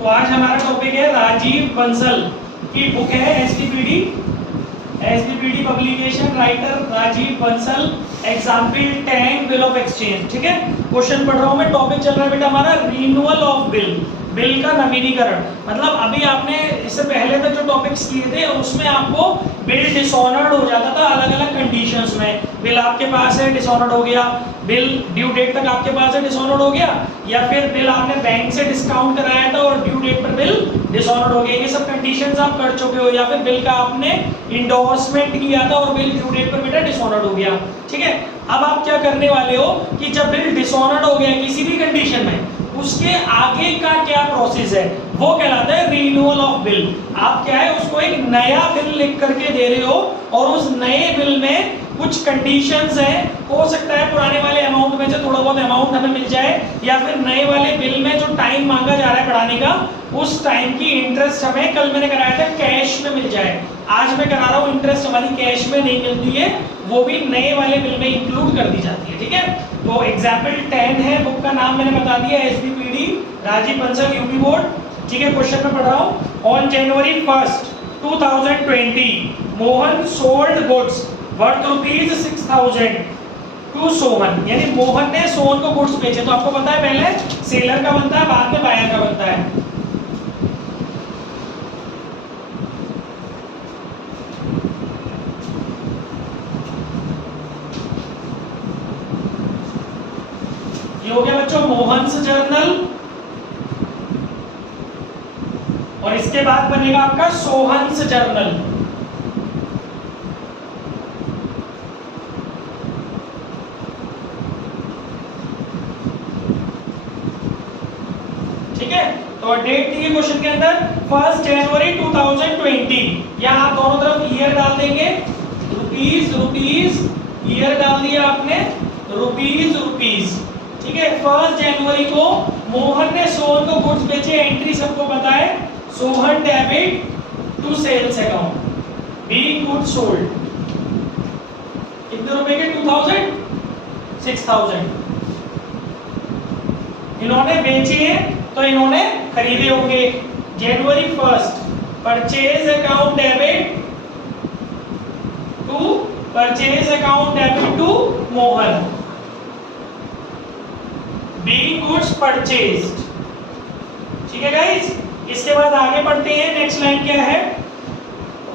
तो आज हमारा टॉपिक है राजीव बंसल की बुक है SBPD publication, writer Rajeev Bansal, example 10 bill of exchange. ठीक है, क्वेश्चन पढ़ रहा हूँ मैं। टॉपिक चल रहा है बेटा हमारा रिन्यूअल ऑफ बिल का नवीनीकरण। मतलब अभी आपने इससे पहले तक जो टॉपिक्स किए थे उसमें आपको बिल डिसऑनर्ड हो जाता था अलग अलग कंडीशंस में। बिल आपके पास है, डिसऑनर्ड हो गया, बिल ड्यू डेट तक आपके पास है, डिसऑनर्ड हो गया, या फिर बिल आपने बैंक से डिस्काउंट कराया था और ड्यू डेट पर बिल डिसऑनर्ड हो गया। ये सब कंडीशंस आप कर चुके हो। या फिर बिल का आपने इंडोर्समेंट किया था और बिल ड्यू डेट पर बेटा डिसऑनर्ड हो गया। ठीक है, अब आप क्या करने वाले हो कि जब बिल डिसऑनर्ड हो गया किसी भी कंडीशन में, उसके आगे का क्या प्रोसेस है वो कहलाता है रिन्यूअल ऑफ बिल। आप क्या है उसको एक नया बिल लिख करके दे रहे हो और उस नए बिल में कुछ कंडीशंस हैं। हो सकता है पुराने वाले अमाउंट में से थोड़ा बहुत अमाउंट हमें मिल जाए, या फिर नए वाले बिल में जो टाइम मांगा जा रहा है बढ़ाने का उस टाइम की इंटरेस्ट हमें, कल मैंने कराया था, कैश में मिल जाए। आज मैं करा रहा हूँ इंटरेस्ट हमारी कैश में नहीं मिलती है, वो भी नए वाले बिल में इंक्लूड कर दी जाती है। ठीक है, तो एग्जाम्पल 10 है, बुक का नाम मैंने बता दिया, SBPD Rajeev Bansal UP board. ठीक है, क्वेश्चन में पढ़ रहा हूँ। On January 1, 2020 Mohan sold goods worth ₹6,000 to Sohan. यानी मोहन ने सोहन को गुड्स बेचे। तो आपको पता है पहले सेलर का बनता है, बाद में बायर का बनता है। ये हो गया बच्चों मोहन्स जर्नल, और इसके बाद बनेगा आपका सोहन्स जर्नल। ठीक है, तो डेट दी है क्वेश्चन के अंदर 1 जनवरी 2020। या आप दोनों तरफ ईयर डाल देंगे, रुपीज ईयर डाल दिया आपने, रुपीज। ठीक है, 1 जनवरी को मोहन ने सोहन को गुड्स बेचे। एंट्री सबको पता है, Sohan debit to sales account, being goods sold. कितने रुपए के? 2000, 6000 इन्होंने बेचे हैं तो इन्होंने खरीदे होंगे। January 1 purchase account debit to Mohan, being goods purchased. ठीक है गाइस, इसके बाद आगे बढ़ते हैं। नेक्स्ट लाइन क्या है?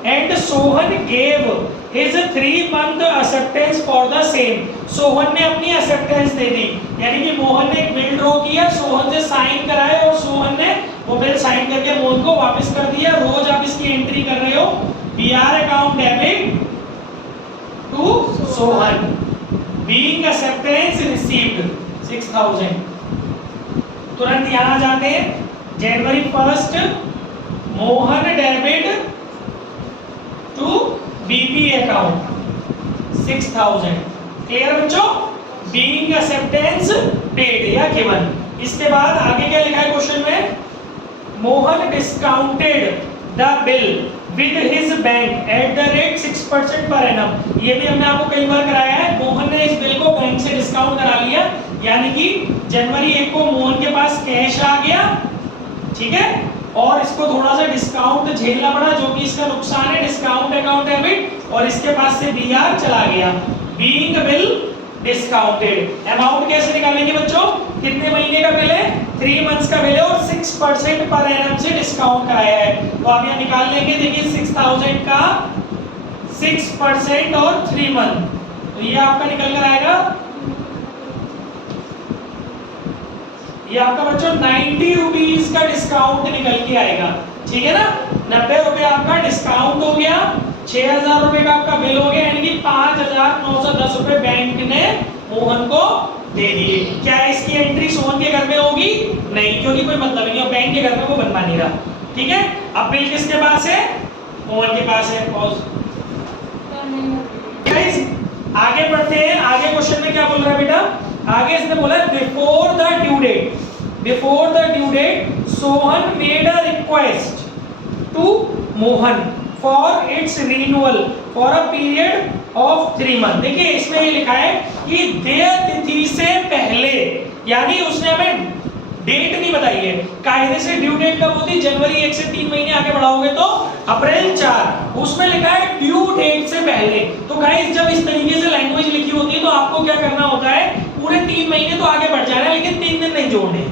And Sohan gave his 3 month acceptance for the same. Sohan ने अपनी एक्सेप्टेंस दे दी, यानी कि मोहन ने एक बिल ड्रॉ किया, सोहन से साइन कराए और सोहन ने वो बिल साइन करके मोहन को वापस कर दिया। रोज आप इसकी एंट्री कर रहे हो, BR account debit to Sohan, being acceptance received 6000। तुरंत यहां जाते हैं। January 1 Mohan debit to BP account 6000। Clear बच्चों? बीइंग एक्सेप्टेंस पेड या गिवन। इसके बाद आगे क्या लिखा है क्वेश्चन में? Mohan discounted the bill with his bank at the rate 6% per annum. ये भी हमने आपको कई बार कराया है। मोहन ने इस बिल को बैंक से डिस्काउंट करा लिया, यानी कि जनवरी 1 को मोहन के पास कैश आ गया, ठीक है, और इसको थोड़ा सा डिस्काउंट झेलना पड़ा, जो कि इसका नुकसान है, डिस्काउंट अकाउंट डेबिट, और इसके पास से बीआर चला गया, बीइंग बिल डिस्काउंटेड। अमाउंट कैसे निकालेंगे बच्चों? कितने महीने का बिल है? 3 months का बिल है और 6% पर एनम से डिस्काउंट कराया है। तो आप यहाँ निकाल लेंगे। देखिए 6000 का 6% और 3 month, तो ये आपका निकल कर आएगा, ये आपका बच्चों 90 रुपीज का डिस्काउंट निकल के आएगा। ठीक है ना, 90 रुपए आपका डिस्काउंट हो गया, 6000 रुपए का आपका बिल हो गया, यानी कि 5910 रुपए बैंक ने मोहन को दे दिए। क्या इसकी एंट्री सोहन के घर में होगी? नहीं, क्योंकि कोई मतलब नहीं है, बैंक के घर में वो बनवा नहीं रहा। ठीक है, अब बिल किसके पास है? मोहन के पास है। आगे बढ़ते हैं। आगे क्वेश्चन में क्या बोल रहा है बेटा? आगे इसने बोला before the due date Sohan made a request to Mohan for its renewal for a period of 3 months। देखिए इसमें ये लिखा है कि देय तिथि से पहले, यानी उसने हमें डेट नहीं बताई है। कायदे से ड्यू डेट कब होती है? जनवरी 1 से 3 महीने आगे बढ़ाओगे तो अप्रैल 4। उसमें लिखा है ड्यू डेट से पहले। तो गाइस जब इस तरीके से लैंग्वेज लिखी होती है तो आपको क्या करना होता है, पूरे 3 महीने तो आगे बढ़ जाना है लेकिन 3 दिन नहीं जोड़ने।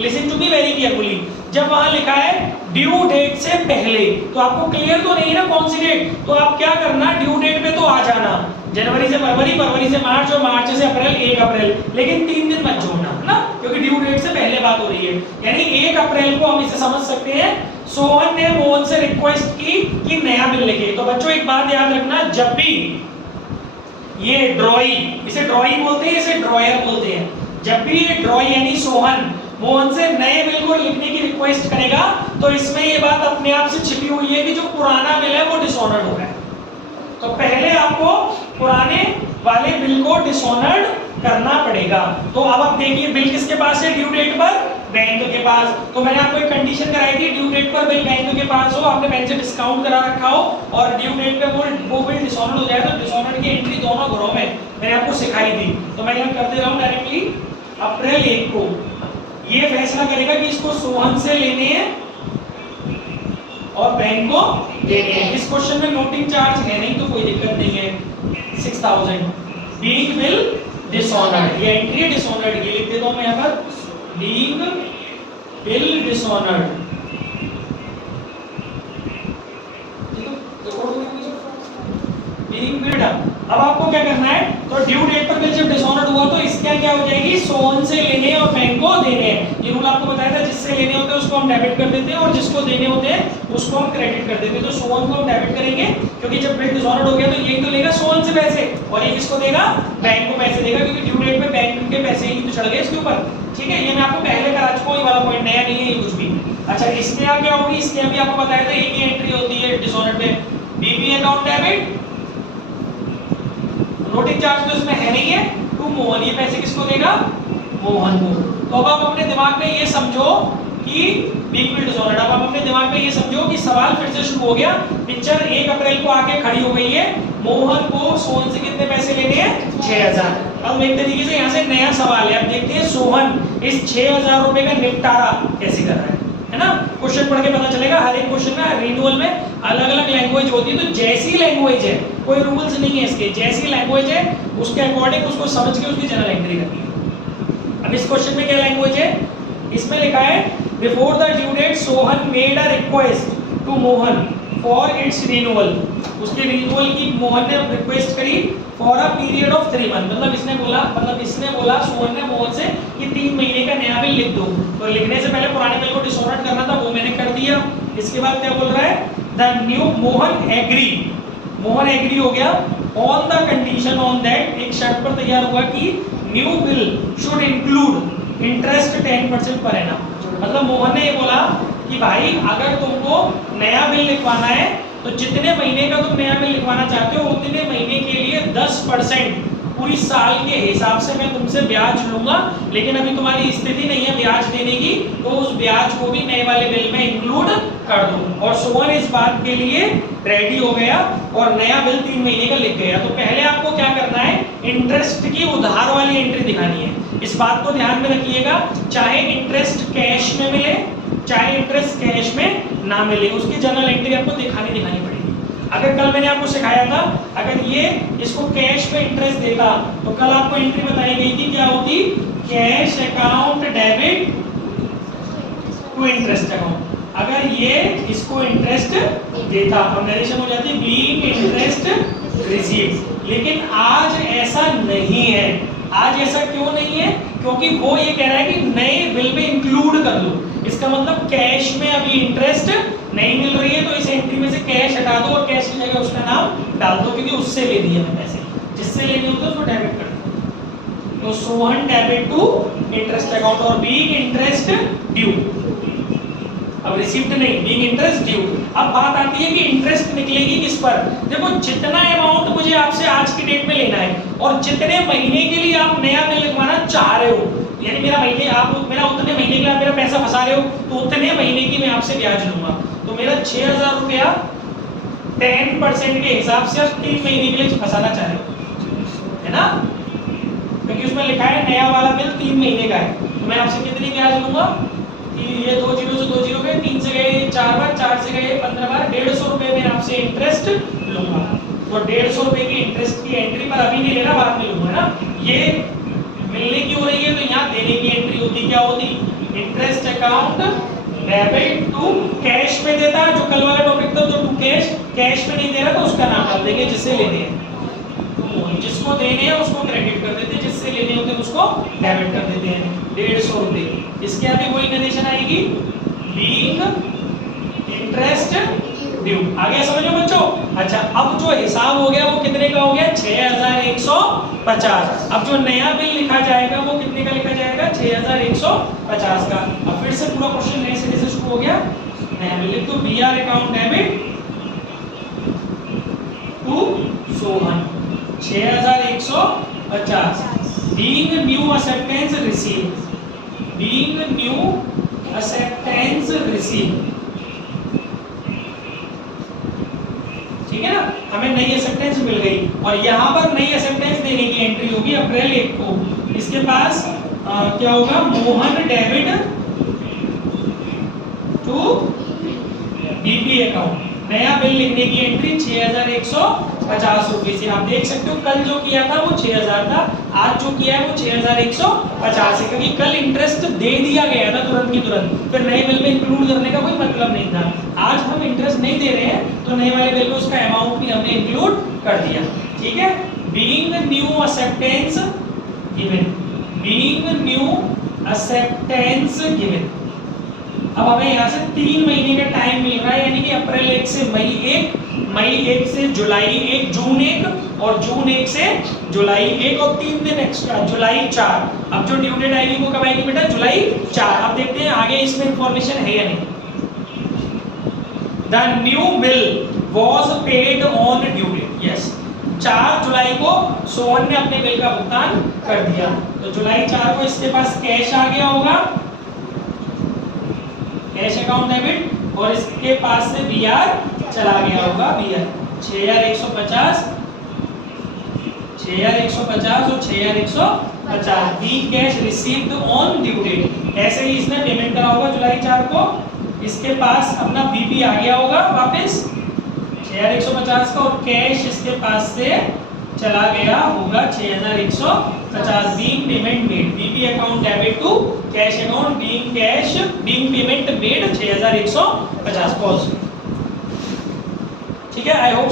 Listen to me very carefully. जब वहां लिखा है ड्यू डेट से पहले तो आपको क्लियर तो नहीं है ना कौन सी डेट, तो आप क्या करना, ड्यू डेट पे तो आ जाना, जनवरी से फरवरी, फरवरी से मार्च और मार्च से अप्रैल, 1 अप्रैल, लेकिन 3 दिन मत जोड़ना, है ना, क्योंकि ड्यू डेट से पहले बात हो रही है। यानी 1 अप्रैल को हम इसे समझ सकते हैं सोहन ने मोहन से रिक्वेस्ट की कि नया बिल लिखे। तो बच्चों एक बात याद रखना, जब भी ये ड्रॉई, इसे ड्रॉई बोलते हैं, इसे ड्रॉयर बोलते हैं, जब भी ये ड्रॉई यानी सोहन मोहन से नए बिल को लिखने की रिक्वेस्ट करेगा तो इसमें ये बात अपने आप से छिपी हुई है कि जो पुराना बिल है वो डिसऑनर्ड हो गया है। तो पहले आपको पुराने वाले बिल को डिसऑनर्ड करना पड़ेगा। तो अब आप देखिए बिल किसके पास है ड्यू डेट पर? बैंक के पास। तो मैंने आपको एक कंडीशन कराई थी, ड्यू डेट पर बिल बैंक के पास हो, आपने बैंक से डिस्काउंट करा रखा हो और ड्यू डेट पे वो बिल डिसऑनर्ड हो जाए तो डिसऑनर्ड की एंट्री दोनों घरों में मैंने आपको सिखाई थी। तो मैं यहाँ कर दे रहा हूँ डायरेक्टली, अप्रैल 1 को ये फैसला करेगा कि इसको सोहन से लेने हैं और बैंक को देने हैं। इस क्वेश्चन में नोटिंग चार्ज है नहीं तो कोई दिक्कत नहीं है। 6000 बीइंग बिल डिसऑनर्ड, ये एंट्री डिसऑनर्ड की लिख देता हूं मैं यहां पर, being bill dishonoured. Being bill. अब आपको क्या करना है, तो ड्यू डेट पर बिल जब डिसऑनर्ड हुआ तो इसका क्या हो जाएगी, सोहन से लेने और बैंक को देने हैं। ये रूल आपको बताया था, जिससे लेने होते हैं उसको हम डेबिट कर देते हैं और जिसको देने होते हैं उसको हम क्रेडिट कर देते हैं। तो सोहन को हम डेबिट करेंगे क्योंकि जब बिल डिसऑनर्ड हो गया तो यही तो लेगा सोहन से पैसे और ये किसको देगा, बैंक को पैसे देगा, क्योंकि ड्यू डेट पे बैंक के पैसे ही तो चढ़ गए इसके ऊपर। ठीक है, ये मैं आपको पहले करा चुका हूं, ये वाला पॉइंट नया नहीं है ये कुछ भी। अच्छा, इसके यहाँ क्या होगी, इसके यहाँ भी आपको बताया था एक ही एंट्री होती है डिसऑनर्ड पे, BP account debit, noting charge तो इसमें है नहीं है, टू मोहन, ये पैसे किसको देगा, मोहन को। तो अब आप अपने दिमाग में ये समझो कि बीइंग बिल डिसऑनर्ड, अब आप अपने दिमाग में ये समझो कि सवाल फिर से शुरू हो गया। पिक्चर 1 अप्रैल को आके खड़ी हो गई है, मोहन को सोहन से कितने पैसे लेने हैं, 6000। अब एक तरीके से यहाँ से नया सवाल है, अब देखते हैं सोहन इस 6000 रुपए का निपटारा कैसे कर रहा है ना। क्वेश्चन पढ़ के पता चलेगा, हर एक क्वेश्चन में रिन्यूअल में अलग अलग लैंग्वेज होती है, तो जैसी लैंग्वेज है, कोई रूल्स नहीं है इसके, जैसी लैंग्वेज है उसके अकॉर्डिंग उसको समझ के उसकी जनरल एंट्री करनी है। अब इस क्वेश्चन में क्या लैंग्वेज है, इसमें लिखा है before the due date Sohan made a request to Mohan for its renewal, उसके रिन्यूअल की मोहन ने रिक्वेस्ट करी for a period of 3 month, मतलब इसने बोला सोहन ने मोहन से कि 3 महीने का नया बिल लिख दो। तो लिखने से पहले पुराने बिल को डिसऑनर्ड करना था, वो मैंने कर दिया। इसके बाद क्या बोल रहा है, द न्यू मोहन एग्री हो गया on the condition on that, एक शर्त पर तैयार हुआ कि new bill should include interest 10% per annum. मतलब मोहन ने ये बोला कि भाई अगर तुमको नया बिल लिखवाना है तो जितने महीने का तुम नया बिल लिखवाना चाहते हो उतने महीने के लिए 10% पूरी साल के हिसाब से मैं तुमसे ब्याज लूंगा, लेकिन अभी तुम्हारी स्थिति नहीं है ब्याज देने की, तो उस ब्याज को भी नए वाले बिल में इंक्लूड कर दो। और सोहन इस बात के लिए रेडी हो गया और नया बिल 3 महीने का लिख गया। तो पहले आपको क्या करना है, इंटरेस्ट की उधार वाली एंट्री दिखानी है। इस बात को ध्यान में रखिएगा, चाहे इंटरेस्ट कैश में मिले चाहे इंटरेस्ट कैश में ना मिले, उसकी जनरल एंट्री आपको दिखानी पड़ेगी। अगर कल मैंने आपको सिखाया था, अगर ये इसको कैश पे इंटरेस्ट देता तो कल आपको एंट्री बताई गई थी क्या होती, cash account debit to interest account. अगर ये इसको इंटरेस्ट देता और नरेशन हो जाती बीइंग इंटरेस्ट रिसीव्ड, लेकिन आज ऐसा नहीं है। आज ऐसा क्यों नहीं है, क्योंकि वो ये कह रहा है कि नए बिल में इंक्लूड कर लो। इसका मतलब कैश में अभी इंटरेस्ट नहीं मिल रही है, तो इस एंट्री में से कैश हटा दो और कैश की जगह उसका नाम डाल दो, क्योंकि उससे ले दिए मैं पैसे, जिससे लेने होते उसको डेबिट कर दो। तो Sohan debit to interest account और बीइंग इंटरेस्ट ड्यू, अब रिसीव्ड नहीं, बीइंग इंटरेस्ट ड्यू। अब बात आती है कि इंटरेस्ट निकलेगी किस पर। देखो जितना अमाउंट मुझे आपसे आज की डेट में लेना है और जितने महीने के लिए आप नया बिल लिखवाना चाह रहे हो, यानी मेरा उतने महीने के लिए आप मेरा पैसा फंसा रहे हो, तो उतने महीने की मैं आपसे ब्याज लूंगा। तो मेरा 6000 रुपया 10% के हिसाब से 3 महीने के लिए फंसाना चाह रहे हो, है ना। क्योंकि उसमें लिखा है नया वाला बिल 3 महीने का है, तो मैं आपसे कितनी ब्याज लूंगा कि ये 2 जीरो से 2 जीरो गए, 3 से गए 4 बार, 4 से गए 15 बार, 150 रुपए में आपसे इंटरेस्ट लूंगा। तो 150 रुपए की इंटरेस्ट की एंट्री पर अभी नहीं लेना, बाद में लूंगा ना। ये मिलने की हो रही है, तो यहाँ देने की एंट्री होती क्या होती, interest account debit to cash में देता, जो कल वाला टॉपिक था, तो टू कैश, कैश में नहीं दे रहा तो उसका नाम डाल देंगे जिससे लेने हैं, जिसको देने हैं उसको क्रेडिट कर देते हैं, जिससे लेने होते हैं उसको डेबिट कर देते हैं। 150 रुपए, इसके आगे वही कंडीशन आएगी, बीइंग इंटरेस्ट ड्यू। आगे समझो बच्चों। अच्छा, अब जो हिसाब हो गया वो कितने का हो गया, 6150। अब जो नया बिल लिखा जाएगा वो कितने का लिखा जाएगा, 6150 का। अब फिर से पूरा क्वेश्चन नए सिरे से शुरू हो गया। नया बिल लिख दो, BR account debit to Sohan 6150, being new acceptance received, being new acceptance received, ठीक है ना, हमें नई एक्सेप्टेंस मिल गई और यहाँ पर नई एक्सेप्टेंस देने की एंट्री होगी अप्रैल 1 को। इसके पास क्या होगा, Mohan debit to BP account, नया बिल लिखने की एंट्री 6150 रुपए से। आप देख सकते हो कल जो किया था वो 6000 था, आज जो किया है वो 6150 है, क्योंकि कल इंटरेस्ट दे दिया गया था तुरंत की तुरंत, फिर नए बिल में इंक्लूड करने का कोई मतलब नहीं था। आज हम इंटरेस्ट नहीं दे रहे हैं तो नए वाले बिल में उसका अमाउंट भी हमने इंक्लूड कर दिया, ठीक है। Being new acceptance given, being new acceptance given. अब हमें यहाँ से 3 महीने का टाइम मिल रहा है, यानी कि अप्रैल 1 से मई 1, मई 1 से जुलाई 1, जून 1 और जून 1 से जुलाई 1 और 3 दिन एक्स्ट्रा जुलाई 4। अब जो ड्यू डेट आएगी वो कब आएगी बेटा, जुलाई 4। अब देखते हैं आगे इसमें इंफॉर्मेशन है या नहीं। The new bill was paid on due date, yes, 4 जुलाई को सोहन ने अपने बिल का भुगतान कर दिया, तो जुलाई 4 को इसके पास कैश आ गया होगा, कैश अकाउंट डेबिट, और इसके पास से बीआर चला गया होगा, बीआर 6150 और 6150, be cash received on due date. ऐसे ही इसने पेमेंट करा होगा जुलाई 4 को, इसके पास अपना बीपी आ गया होगा वापस 6150 का, और कैश इसके पास से चला गया होगा 6150, being payment made, BP account debit to cash account, being cash, being payment made 6150 pause, ठीक है। I hope